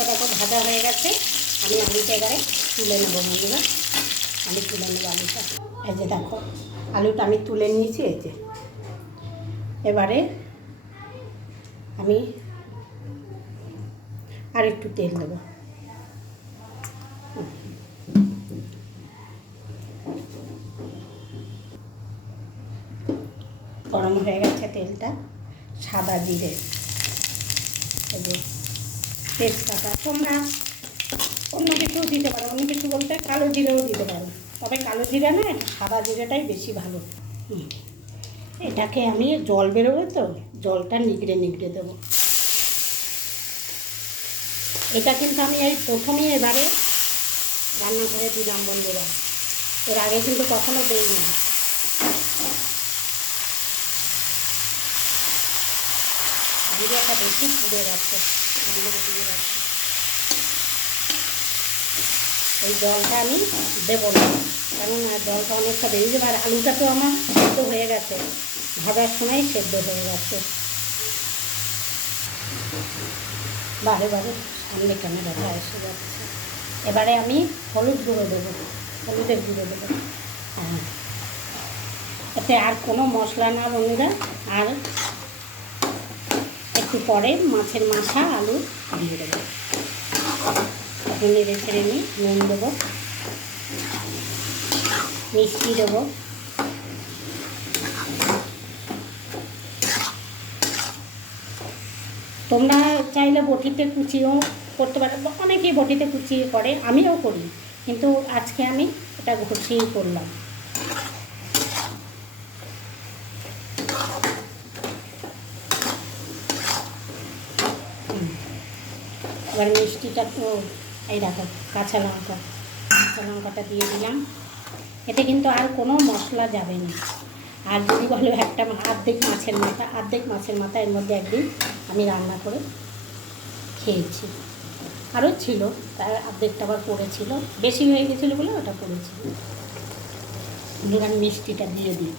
আলুটা দেখো ভাজা হয়ে গেছে। আমি আলুটা এবারে তুলে নেবো বন্ধুরা, আমি তুলে নেবো আলুটা। এই যে দেখো আলুটা আমি তুলে নিয়েছি। এই যে এবারে আমি আর একটু তেল দেবো। গরম হয়ে গেছে তেলটা। সাদা জিরে, এই যে তেজপাতা, তোমরা অন্য কিছুও দিতে পারো, অন্য কিছু বলতে কালো জিরেও দিতে পারো, তবে কালো জিরে না, এটা সাদা জিরেটাই বেশি ভালো। এটাকে আমি জল বেরোবে তো, জলটা নিগড়ে নিগড়ে দেবো। এটা কিন্তু আমি এই প্রথমেই এবারে রান্না করে দিলাম বন্ধুরা, এর আগে কিন্তু কখনো দেইনি। জিরেটা বেশি পুড়ে গেছে, এই জলটা আমি দেবো না, কারণ জলটা অনেকটা বেরিয়ে যাবে। আর আলুটা তো আমার সেদ্ধ হয়ে গেছে, ভাজার সময় সেদ্ধ হয়ে গেছে। বারে বারে সামনে ক্যামেরাটা এসে যাচ্ছে। এবারে আমি হলুদ গুঁড়ো দেবো, হলুদের গুঁড়ো দেবো। হ্যাঁ, এতে আর কোনো মশলা না বন্ধুরা। আর একটু পরে মাছের মাথা আলু দিয়ে দেবো। নেড়ে ছেড়ে নিই, নুন দেবো, মিষ্টি দেবো। তোমরা চাইলে বটিতে কুচিও করতে পারো, অনেকেই বটিতে কুচিয়ে করে, আমিও করি, কিন্তু আজকে আমি এটা ঘষিয়েই করলাম। এবার মিষ্টিটা তো এই দেখো, কাঁচা লঙ্কাটা দিয়ে দিলাম। এতে কিন্তু আর কোনো মশলা যাবে না। আর যদি বলো একটা অর্ধেক মাছের মাথা এর মধ্যে একদিন আমি রান্না করে খেয়েছি, আরও ছিল, তার অর্ধেকটা আবার পড়েছিল, বেশি হয়ে গেছিলো বলে ওটা পড়েছিল। আমি মিষ্টিটা দিয়ে দিই।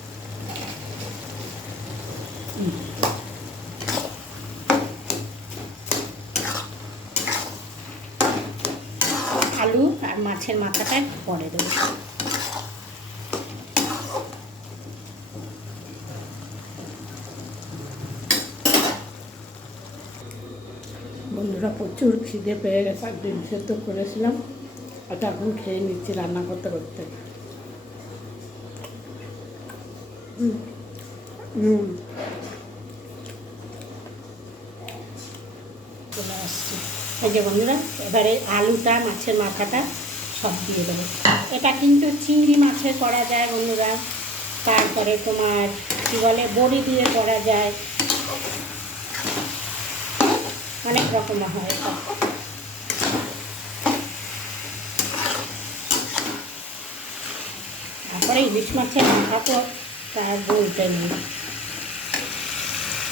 আলু আর মাছের মাথাটা পরে দেবো। বন্ধুরা প্রচুর খিদে পেয়ে গেছে, ডিম সেদ্ধ করেছিলাম, ওটা এখন খেয়ে নিচ্ছি রান্না করতে করতে। চলে আসছি। এই যে বন্ধুরা, এবারে আলুটা মাছের মাথাটা সব দিয়ে দেবো। এটা কিন্তু চিংড়ি মাছের করা যায় বন্ধুরা, তারপরে তোমার কী বলে বড়ি দিয়ে করা যায়, অনেক রকম হয়। তারপরে ইলিশ মাছের মাথা তো তার বলতে নেই।